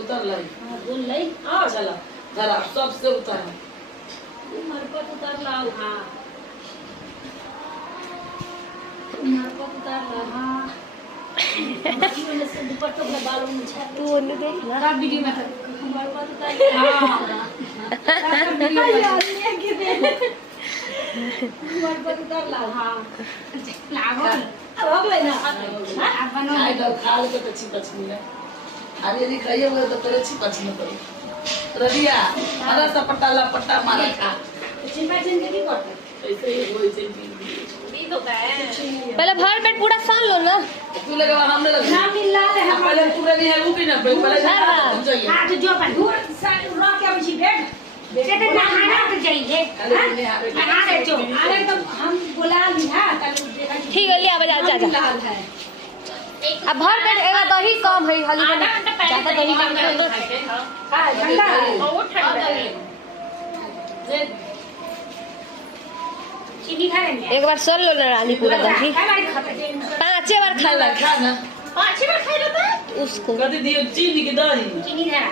उतर लाई। हां बोल लाई। हां चला जरा सबसे उतर मरपत उतर लाओ। हां मरपत उतर ला। हां मैंने से दुपट्टों के बालों में छा तू उन्हें देख ना खराब वीडियो में मरपत उतर हां खराब वीडियो में आदमी के दे मरपत उतर ला। हां लागो हो गई ना। हां अब बनो आई लो खाल के तो छिपच मिले अरे यदि कहिए वो तो तेरे छिपच न करो रबिया मारा सपटा लपटा मारा खा चिंता जिंदगी करते ऐसे ही होई जिंदगी भी तो है। पहले भर पेट पूरा सान लो ना। तू लगे हमने लगे ना मिला ले हम पहले पूरा नहीं है वो भी ना पहले चाहिए हां तो जो पर दूर साइड रख के बची बैठ बेटे तो नहाना तो जाइए। नहा ले जो अरे तो हम बुला लिया कल देखा ठीक है ले आवा जा जा अब भर पेट एगा दही कम है हली में ज्यादा दही कम कर दो। हां ठंडा बहुत ठंडा है। चीनी खा लेंगे एक बार सर लो ना रानी पूरा दही हमारी खाते 5 बार खा लग खाना पांच बार खाई रहता है। उसको कदी दियो चीनी की दारी चीनी खा